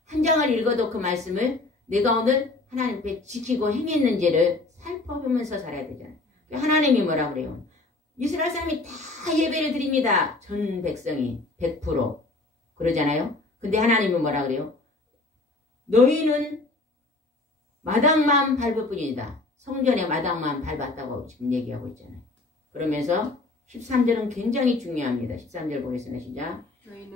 한 장을 읽어도 그 말씀을 내가 오늘 하나님 앞에 지키고 행했는지를 살펴보면서 살아야 되잖아요. 하나님이 뭐라 그래요? 이스라엘 사람이 다 예배를 드립니다. 전 백성이 100% 그러잖아요. 근데 하나님이 뭐라 그래요? 너희는 마당만 밟을 뿐이다. 성전의 마당만 밟았다고 지금 얘기하고 있잖아요. 그러면서 13절은 굉장히 중요합니다. 13절 보겠습니다. 시작.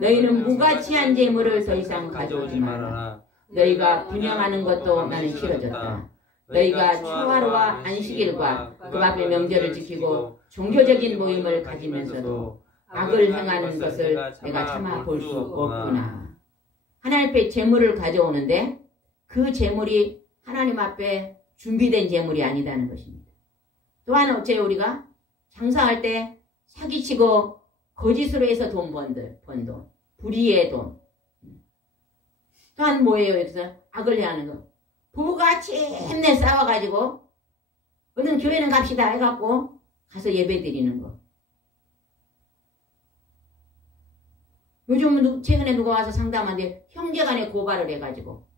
너희는 무가치한 재물을 더 이상 가져오지 말아라. 너희가 분양하는 것도 나는 싫어졌다. 너희가 초하루와 안식일과 그 앞의 명절을 지키고 종교적인 모임을 가지면서도 악을 행하는 것을 내가 참아 볼 수 없구나. 하나님 앞에 재물을 가져오는데 그 재물이 하나님 앞에 준비된 재물이 아니다는 것입니다. 또한 어째 우리가 장사할 때 사기치고 거짓으로 해서 돈 번 돈, 불의의 돈. 또한 뭐예요? 여기서 악을 행하는 거. 부부가 침내 싸워가지고 어느 교회는 갑시다 해갖고 가서 예배 드리는 거. 요즘은 최근에 누가 와서 상담하는데 형제간에 고발을 해가지고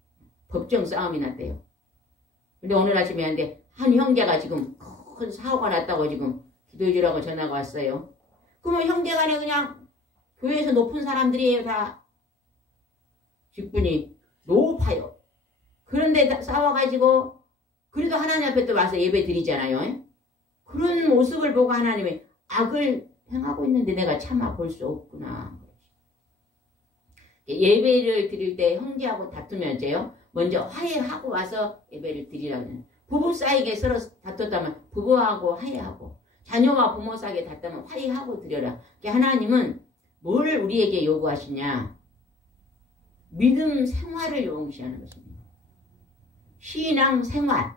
법정 싸움이 났대요. 근데 오늘 아침에 하는데 한 형제가 지금 큰 사고가 났다고 지금 기도해 주라고 전화가 왔어요. 그러면 형제간에 그냥 교회에서 높은 사람들이에요. 다 직분이 높아요. 그런데 싸워가지고 그래도 하나님 앞에 또 와서 예배 드리잖아요. 그런 모습을 보고 하나님이 악을 행하고 있는데 내가 참아 볼 수 없구나. 예배를 드릴 때 형제하고 다투면 어째요? 먼저 화해하고 와서 예배를 드리라고 해요. 부부 사이에 서로 다퉜다면 부부하고 화해하고, 자녀와 부모 사이에 다투면 화해하고 드려라. 하나님은 뭘 우리에게 요구하시냐? 믿음 생활을 요구하시는 것입니다. 신앙 생활.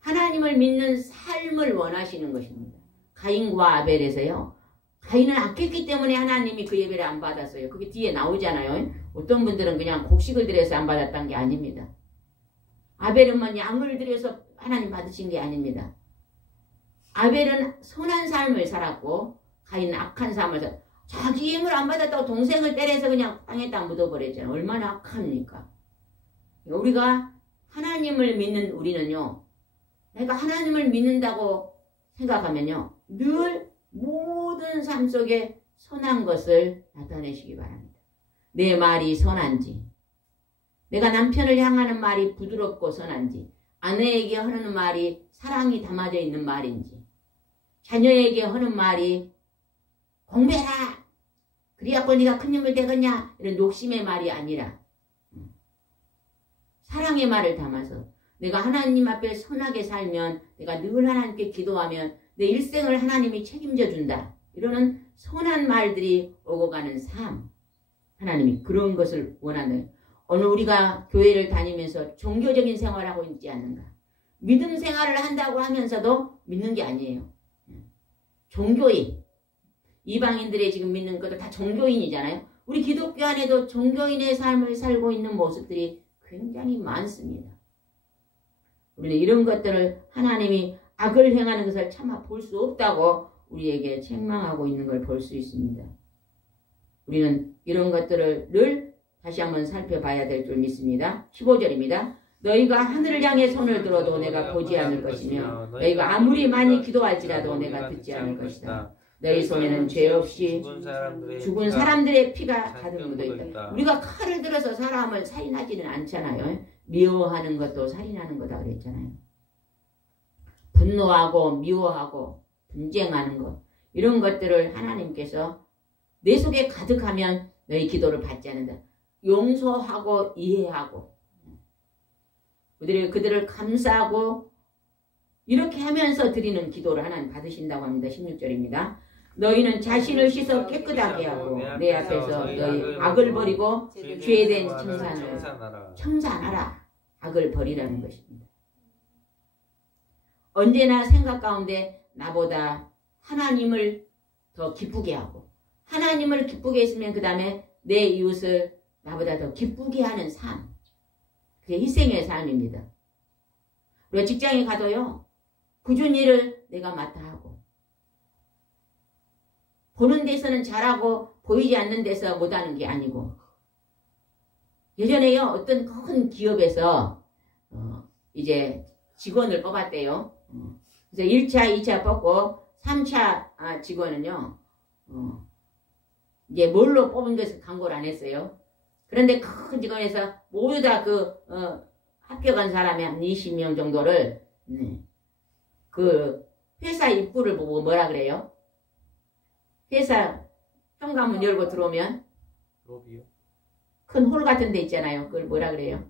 하나님을 믿는 삶을 원하시는 것입니다. 가인과 아벨에서요. 가인은 악했기 때문에 하나님이 그 예배를 안 받았어요. 그게 뒤에 나오잖아요. 어떤 분들은 그냥 곡식을 들여서 안 받았다는 게 아닙니다. 아벨은 뭐 양을 들여서 하나님 받으신 게 아닙니다. 아벨은 선한 삶을 살았고 가인은 악한 삶을 살았고, 자기 힘을 안 받았다고 동생을 때려서 그냥 땅에다 묻어버렸잖아요. 얼마나 악합니까? 우리가 하나님을 믿는 우리는요. 내가 하나님을 믿는다고 생각하면요. 늘 모든 삶 속에 선한 것을 나타내시기 바랍니다. 내 말이 선한지, 내가 남편을 향하는 말이 부드럽고 선한지, 아내에게 하는 말이 사랑이 담아져 있는 말인지, 자녀에게 하는 말이 공부해라, 그래갖고 네가 큰 힘을 되겠냐, 이런 욕심의 말이 아니라 사랑의 말을 담아서 내가 하나님 앞에 선하게 살면, 내가 늘 하나님께 기도하면 내 일생을 하나님이 책임져 준다. 이러는 선한 말들이 오고 가는 삶. 하나님이 그런 것을 원하는. 오늘 우리가 교회를 다니면서 종교적인 생활을 하고 있지 않는가. 믿음 생활을 한다고 하면서도 믿는 게 아니에요. 종교인. 이방인들의 지금 믿는 것도 다 종교인이잖아요. 우리 기독교 안에도 종교인의 삶을 살고 있는 모습들이 굉장히 많습니다. 우리는 이런 것들을 하나님이 악을 행하는 것을 참아 볼 수 없다고 우리에게 책망하고 있는 걸 볼 수 있습니다. 우리는 이런 것들을 늘 다시 한번 살펴봐야 될 줄 믿습니다. 15절입니다. 너희가 하늘을 향해 손을 들어도 내가 보지 않을 것이며 너희가 아무리 많이 기도할지라도 내가 듣지 않을 것이다. 너희 손에는 죄 없이 죽은 사람들의 피가 가득 묻어있다. 우리가 칼을 들어서 사람을 살인하지는 않잖아요. 미워하는 것도 살인하는 거다 그랬잖아요. 분노하고 미워하고 분쟁하는 것, 이런 것들을 하나님께서 내 속에 가득하면 너희 기도를 받지 않는다. 용서하고 이해하고 그들을 감사하고 이렇게 하면서 드리는 기도를 하나님 받으신다고 합니다. 16절입니다. 너희는 자신을 씻어 깨끗하게 하고 내 앞에서 너희 악을 버리고 죄된 청산을 청산하라. 악을 버리라는 것입니다. 언제나 생각 가운데 나보다 하나님을 더 기쁘게 하고, 하나님을 기쁘게 했으면 그 다음에 내 이웃을 나보다 더 기쁘게 하는 삶. 그게 희생의 삶입니다. 우리가 직장에 가도요. 굳은 일을 내가 맡아 하고, 보는 데서는 잘하고 보이지 않는 데서 못하는 게 아니고 예전에요 어떤 큰 기업에서 이제 직원을 뽑았대요. 그래서 1차, 2차 뽑고 3차 직원은요 이제 뭘로 뽑은 것을 광고를 안 했어요. 그런데 큰 직원에서 모두 다 합격한 사람이 한 20명 정도를 그 회사 입구를 보고 뭐라 그래요? 회사 현관문 열고 들어오면 로비요? 큰 홀 같은 데 있잖아요. 그걸 뭐라 그래요?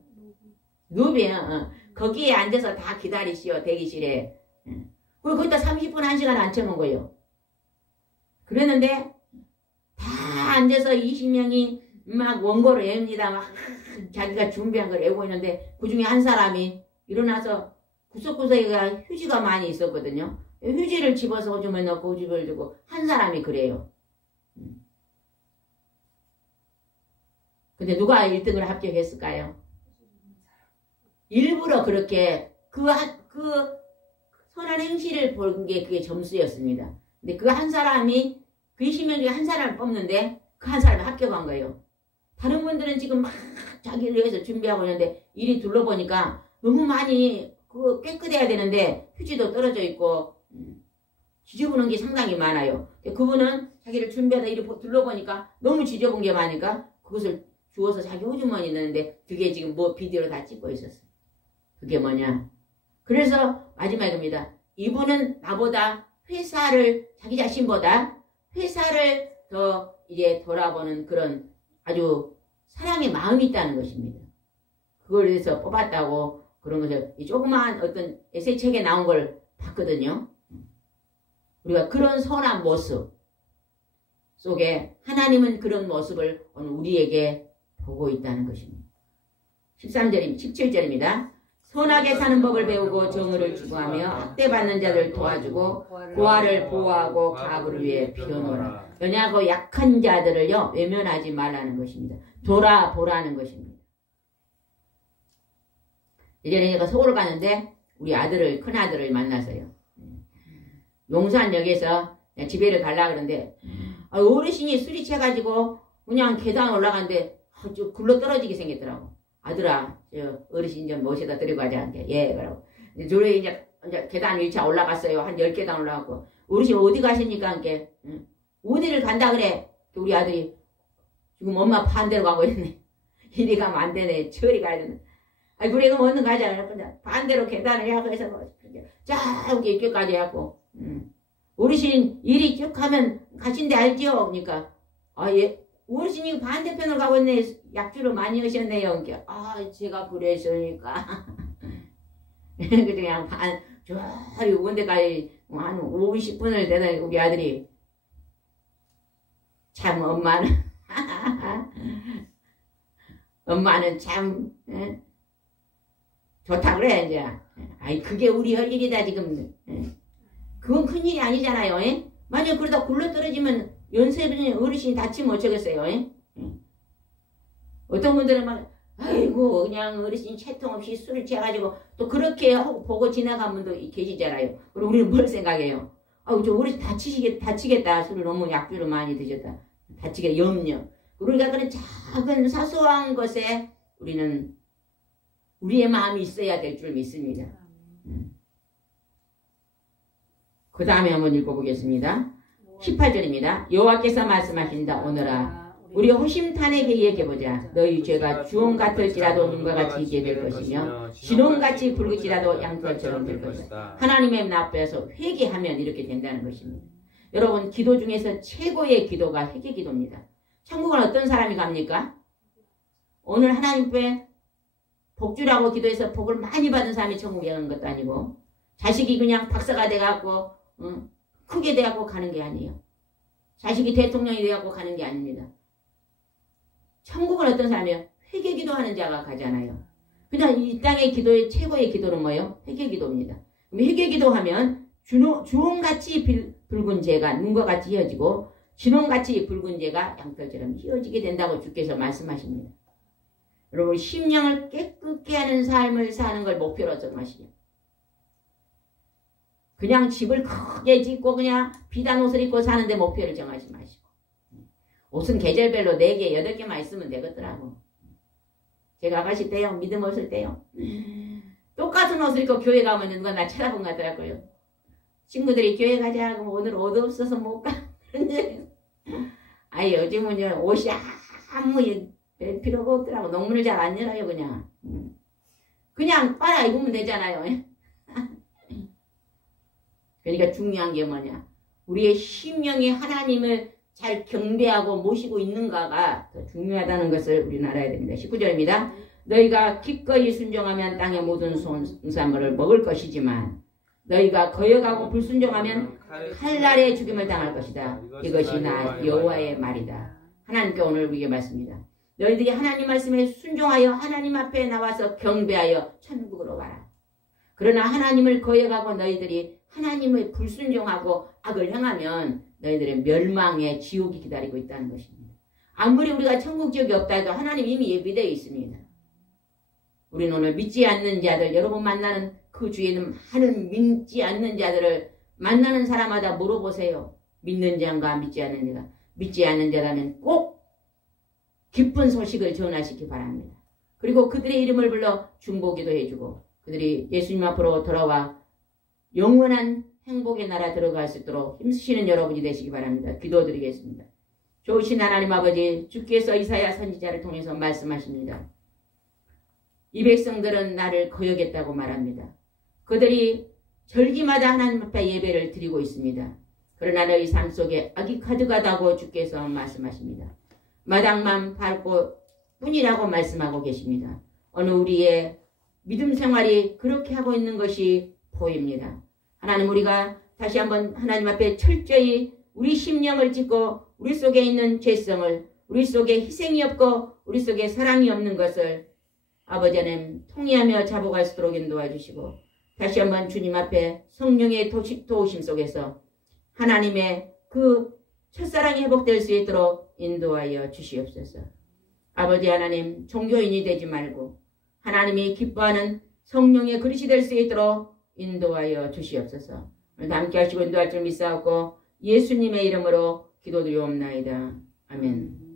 루비요. 거기에 앉아서 다 기다리시오. 대기실에. 그리고 거기다 30분 1시간 앉혀놓은 거예요. 그랬는데 다 앉아서 20명이 막 원고를 외웁니다. 막 자기가 준비한 걸 외우고 있는데 그 중에 한 사람이 일어나서 구석구석에 휴지가 많이 있었거든요. 휴지를 집어서 오줌에 넣고 오줌을 주고 한 사람이 그래요. 근데 누가 1등을 합격했을까요? 일부러 그렇게 그 선한 행실을 본 게 그게 점수였습니다. 근데 그 한 사람이 그 20명 중에 한 사람을 뽑는데 그 한 사람이 합격한 거예요. 다른 분들은 지금 막 자기를 위해서 준비하고 있는데 일이 둘러보니까 너무 많이 깨끗해야 되는데 휴지도 떨어져 있고 지저분한 게 상당히 많아요. 그분은 자기를 준비하다 일을 둘러보니까 너무 지저분 게 많으니까 그것을 주워서 자기 호주머니에 넣는데 그게 지금 비디오로 다 찍고 있었어요. 그게 뭐냐? 그래서 마지막에 겁니다. 이분은 나보다 자기 자신보다 회사를 더 이제 돌아보는 그런 아주 사랑의 마음이 있다는 것입니다. 그걸 위해서 뽑았다고 그런 것을 조그마한 어떤 에세이책에 나온 걸 봤거든요. 우리가 그런 선한 모습 속에 하나님은 그런 모습을 오늘 우리에게 보고 있다는 것입니다. 17절입니다. 선하게 사는 법을 배우고 정의를 추구하며 학대받는 자를 도와주고 고아를 보호하고 가부를 위해 비워놓으라. 왜냐하고 약한 자들을요 외면하지 말라는 것입니다. 돌아보라는 것입니다. 예전에 제가 서울 가는데 우리 큰 아들을 만나서요. 용산역에서 집에를 가려고 그러는데 어르신이 술이 취해가지고 그냥 계단 올라가는데 굴러 떨어지게 생겼더라고. 아들아, 어르신 좀 모셔다 드리고 가자. 예, 그러고. 둘이 이제 계단 1차 올라갔어요. 한 10계단 올라갔고. 어르신 어디 가십니까? 함께. 어디를 간다 그래? 우리 아들이 지금 엄마 반대로 가고 있네. 이리 가면 안 되네. 저리 가야 되네. 그래, 그럼 얼른 가자. 반대로 계단을 해갖고 해서 쫙 이렇게까지 해갖고. 어르신 이리 쭉 가면 가신데 알지요? 그러니까 예. 어르신이 반대편으로 가고 있네. 약주를 많이 하셨네요. 그러니까 제가 그랬으니까 그냥 저리 온 데까지 한 5, 10분을 되더니 우리 아들이 참 엄마는 참 좋다 그래 이제. 그게 우리 할 일이다 지금. 그건 큰일이 아니잖아요. 만약 그러다 굴러 떨어지면 연세분이 어르신이 다치면 어쩌겠어요. 어떤 분들은 막 아이고 그냥 어르신이 채통 없이 술을 취해가지고 또 그렇게 하고 보고 지나간 분도 계시잖아요. 그리고 우리는 뭘 생각해요? 저 어르신 다치겠다. 술을 너무 약주를 많이 드셨다. 다치게 염려. 그러니까 그런 작은 사소한 것에 우리는 우리의 마음이 있어야 될 줄 믿습니다. 그 다음에 한번 읽어보겠습니다. 18절입니다. 여호와께서 말씀하신다. 오너라 우리 호심탄에게 얘기해보자. 너희 죄가 주홍 같을지라도 눈과 같이 있게 될 것이며 진홍같이 붉을지라도 양털처럼 될 것이다. 하나님의 앞에서 회개하면 이렇게 된다는 것입니다. 여러분 기도 중에서 최고의 기도가 회개 기도입니다. 천국은 어떤 사람이 갑니까? 오늘 하나님 앞에 복주라고 기도해서 복을 많이 받은 사람이 천국에 가는 것도 아니고 자식이 그냥 박사가 돼갖고 크게 돼갖고 가는 게 아니에요. 자식이 대통령이 돼갖고 가는 게 아닙니다. 천국은 어떤 사람이에요? 회개 기도하는 자가 가잖아요. 그냥 이 땅의 기도의 최고의 기도는 뭐예요? 회개 기도입니다. 회개 기도하면 주홍같이 붉은 죄가 눈과 같이 휘어지고 진홍같이 붉은 죄가 양털처럼 휘어지게 된다고 주께서 말씀하십니다. 여러분 심령을 깨끗게 하는 삶을 사는 걸 목표로 정하시죠. 그냥 집을 크게 짓고 그냥 비단 옷을 입고 사는데 목표를 정하지 마시고 옷은 계절별로 4개, 8개만 있으면 되겠더라고. 제가 아가씨 때요. 믿음 없을 때요. 똑같은 옷을 입고 교회 가면 누가 나 쳐다본 것 같더라고요. 친구들이 교회 가자 하고 오늘 옷 없어서 못 가. 아니 요즘은 옷이 아무 별 필요가 없더라고. 농문을 잘 안 열어요 그냥. 그냥 빨아 입으면 되잖아요. 그러니까 중요한 게 뭐냐. 우리의 심령이 하나님을 잘 경배하고 모시고 있는가가 더 중요하다는 것을 우리는 알아야 됩니다. 19절입니다. 너희가 기꺼이 순종하면 땅의 모든 송사물을 먹을 것이지만 너희가 거역하고 불순종하면 칼날의 죽임을 당할 것이다. 이것이 나 여호와의 말이다. 하나님께 오늘 우리에게 말씀입니다. 너희들이 하나님 말씀에 순종하여 하나님 앞에 나와서 경배하여 천국으로 와라. 그러나 하나님을 거역하고 너희들이 하나님을 불순종하고 악을 행하면 너희들의 멸망의 지옥이 기다리고 있다는 것입니다. 아무리 우리가 천국 지옥이 없다 해도 하나님 이미 예비되어 있습니다. 우리는 오늘 믿지 않는 자들, 여러분 만나는 그 주위에는 많은 믿지 않는 자들을 만나는 사람마다 물어보세요. 믿는 자인가 믿지 않는 자가. 믿지 않는 자라면 꼭 기쁜 소식을 전하시기 바랍니다. 그리고 그들의 이름을 불러 중보기도 해주고 그들이 예수님 앞으로 돌아와 영원한 행복의 나라 들어갈 수 있도록 힘쓰시는 여러분이 되시기 바랍니다. 기도드리겠습니다. 좋으신 하나님 아버지, 주께서 이사야 선지자를 통해서 말씀하십니다. 이 백성들은 나를 거역했다고 말합니다. 그들이 절기마다 하나님 앞에 예배를 드리고 있습니다. 그러나 너희 삶 속에 악이 가득하다고 주께서 말씀하십니다. 마당만 밟고 뿐이라고 말씀하고 계십니다. 어느 우리의 믿음 생활이 그렇게 하고 있는 것이 보입니다. 하나님, 우리가 다시 한번 하나님 앞에 철저히 우리 심령을 찢고 우리 속에 있는 죄성을, 우리 속에 희생이 없고 우리 속에 사랑이 없는 것을 아버지 하나님 통회하며 잡아갈 수 있도록 인도해 주시고 다시 한번 주님 앞에 성령의 도우심 속에서 하나님의 그 첫사랑이 회복될 수 있도록 인도하여 주시옵소서. 아버지 하나님, 종교인이 되지 말고 하나님이 기뻐하는 성령의 그릇이 될 수 있도록 인도하여 주시옵소서. 오늘도 함께 하시고 인도할 줄 믿사옵고 예수님의 이름으로 기도드리옵나이다. 아멘.